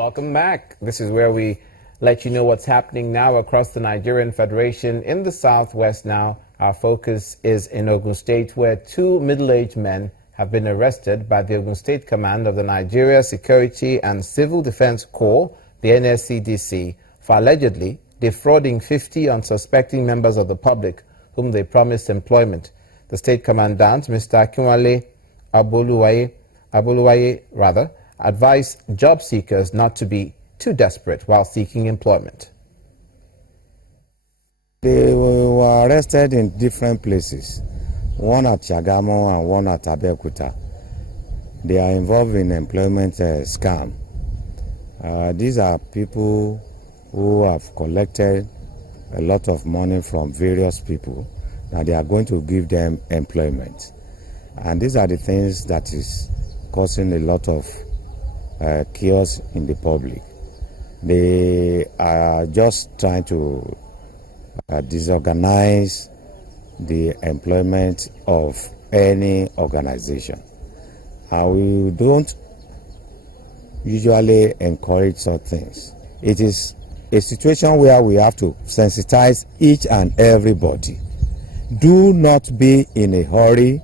Welcome back. This is where we let you know what's happening now across the Nigerian Federation. In the southwest now, our focus is in Ogun State, where two middle-aged men have been arrested by the Ogun State Command of the Nigeria Security and Civil Defense Corps, the NSCDC, for allegedly defrauding 50 unsuspecting members of the public whom they promised employment. The State Commandant, Mr. Akinwale Aboluwaye, advised job seekers not to be too desperate while seeking employment. They were arrested in different places, one at Chagamo and one at Abeokuta. They are involved in employment scam. These are people who have collected a lot of money from various people that they are going to give them employment. And these are the things that is causing a lot of chaos in the public. They are just trying to disorganize the employment of any organization. We don't usually encourage such things. It is a situation where we have to sensitize each and everybody. Do not be in a hurry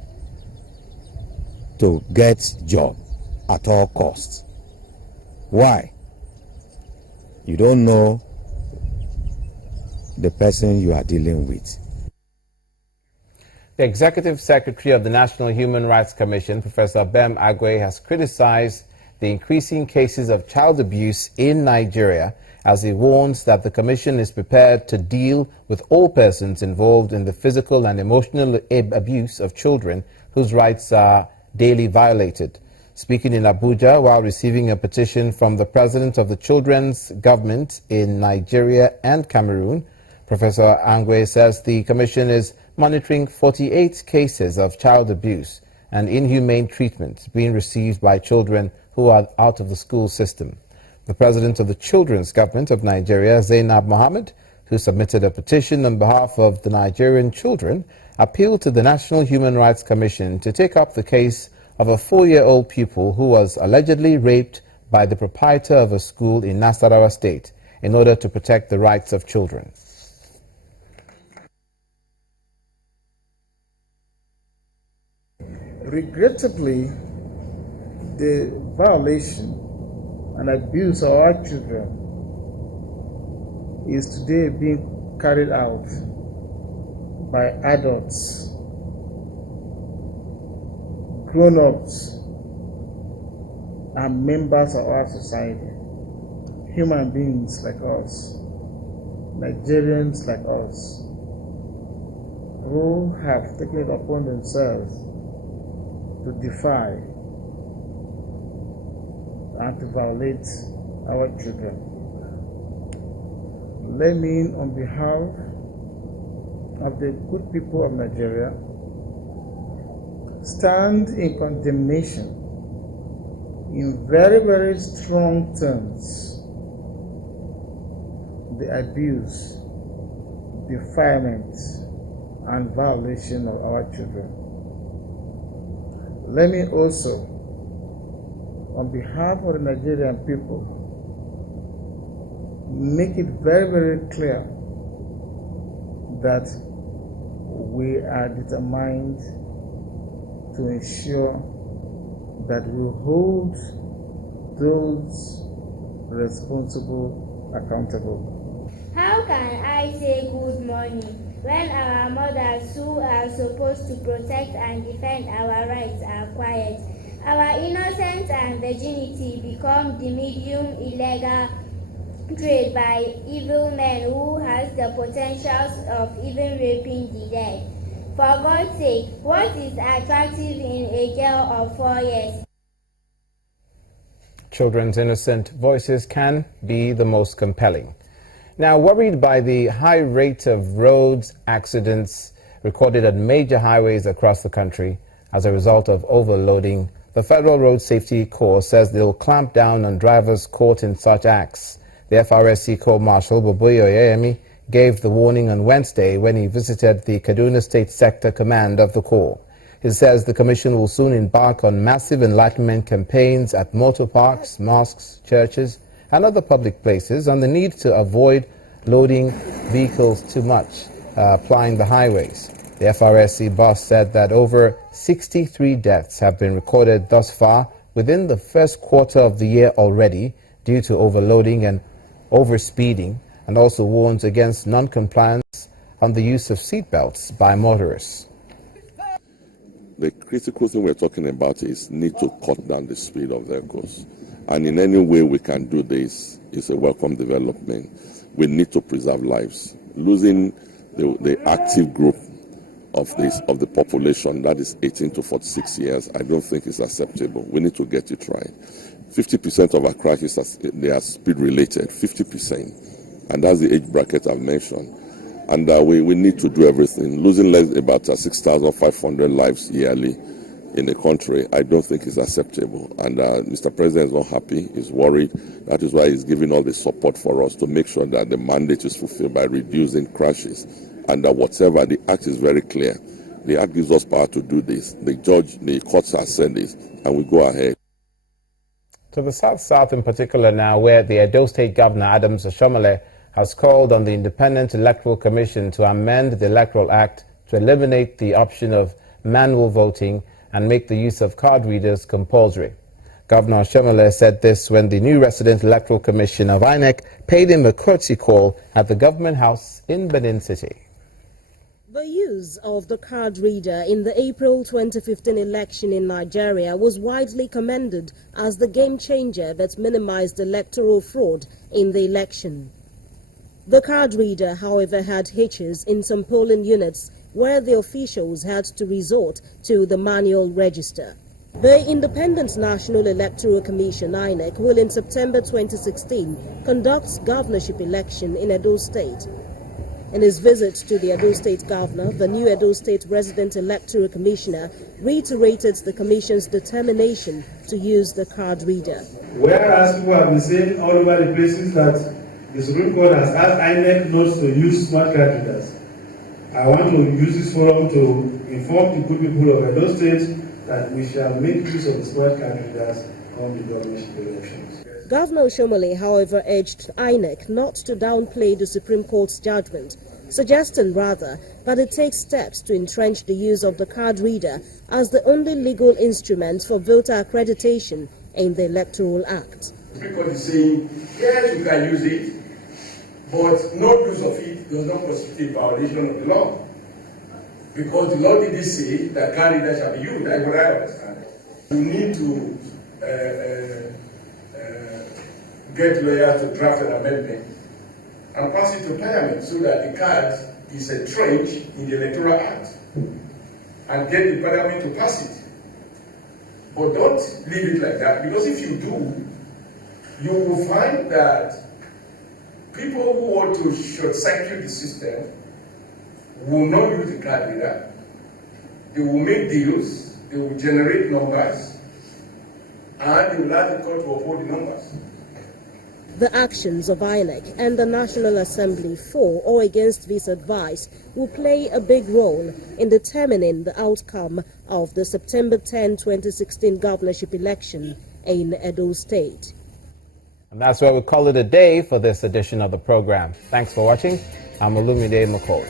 to get job at all costs. Why? You don't know the person you are dealing with. The Executive Secretary of the National Human Rights Commission, Professor Bem Agwe, has criticized the increasing cases of child abuse in Nigeria, as he warns that the Commission is prepared to deal with all persons involved in the physical and emotional abuse of children whose rights are daily violated. Speaking in Abuja while receiving a petition from the President of the Children's Government in Nigeria and Cameroon, Professor Agwe says the Commission is monitoring 48 cases of child abuse and inhumane treatment being received by children who are out of the school system. The President of the Children's Government of Nigeria, Zainab Mohammed, who submitted a petition on behalf of the Nigerian children, appealed to the National Human Rights Commission to take up the case of a 4-year-old pupil who was allegedly raped by the proprietor of a school in Nasarawa State in order to protect the rights of children. Regrettably, the violation and abuse of our children is today being carried out by adults, grown-ups, and members of our society, human beings like us, Nigerians like us, who have taken it upon themselves to defy and to violate our children. Let me, on behalf of the good people of Nigeria, stand in condemnation in very, very strong terms the abuse, defilement, and violation of our children. Let me also, on behalf of the Nigerian people, make it very, very clear that we are determined to ensure that we hold those responsible accountable. How can I say good morning when our mothers who are supposed to protect and defend our rights are quiet? Our innocence and virginity become the medium illegal trade by evil men who has the potentials of even raping the dead. For God's sake, what is attractive in a girl of 4 years? Children's innocent voices can be the most compelling. Now, worried by the high rate of roads accidents recorded on major highways across the country as a result of overloading, the Federal Road Safety Corps says they will clamp down on drivers caught in such acts. The FRSC Corps Marshal Boboye Oyeyemi gave the warning on Wednesday when he visited the Kaduna State Sector Command of the Corps. He says the Commission will soon embark on massive enlightenment campaigns at motor parks, mosques, churches, and other public places on the need to avoid loading vehicles too much, applying the highways. The FRSC boss said that over 63 deaths have been recorded thus far within the first quarter of the year already due to overloading and overspeeding, and also warns against non-compliance on the use of seatbelts by motorists. The critical thing we're talking about is need to cut down the speed of vehicles. And in any way we can do this is a welcome development. We need to preserve lives. Losing the active group of the population, that is 18 to 46 years, I don't think is acceptable. We need to get it right. 50% of our crashes, they are speed related, 50%. And that's the age bracket I've mentioned. And we need to do everything. Losing about 6,500 lives yearly in the country, I don't think is acceptable. And Mr. President is not happy, he's worried. That is why he's giving all the support for us to make sure that the mandate is fulfilled by reducing crashes. And whatever, the Act is very clear. The Act gives us power to do this. The courts have said this, and we go ahead. To the South in particular now, where the Edo State Governor, Adams Oshiomhole, has called on the Independent Electoral Commission to amend the Electoral Act to eliminate the option of manual voting and make the use of card readers compulsory. Governor Oshiomhole said this when the new Resident Electoral Commission of INEC paid him a courtesy call at the Government House in Benin City. The use of the card reader in the April 2015 election in Nigeria was widely commended as the game changer that minimized electoral fraud in the election. The card reader, however, had hitches in some polling units where the officials had to resort to the manual register. The Independent National Electoral Commission, INEC, will in September 2016 conduct governorship election in Edo State. In his visit to the Edo State Governor, the new Edo State Resident Electoral Commissioner reiterated the Commission's determination to use the card reader. Whereas people have been saying all over the places that the Supreme Court has asked INEC not to use smart card readers, I want to use this forum to inform the good people of Edo State that we shall make use of the smart card readers on the governorship elections. Governor Oshiomhole, however, urged INEC not to downplay the Supreme Court's judgment, suggesting rather that it takes steps to entrench the use of the card reader as the only legal instrument for voter accreditation in the Electoral Act. The Supreme Court is saying, yes, you can use it, but no use of it does not constitute a violation of the law. Because the law didn't say that card reader shall be used. That's what I understand. You need to get lawyers to draft an amendment and pass it to Parliament so that the card is entrenched in the Electoral Act and get the Parliament to pass it. But don't leave it like that, because if you do, you will find that people who want to short-circuit the system will not use the card reader. They will make deals, they will generate numbers, and they will ask the court to uphold the numbers. The actions of INEC and the National Assembly for or against this advice will play a big role in determining the outcome of the September 10, 2016 governorship election in Edo State. And that's where we call it a day for this edition of the program. Thanks for watching. I'm Olumide McCall.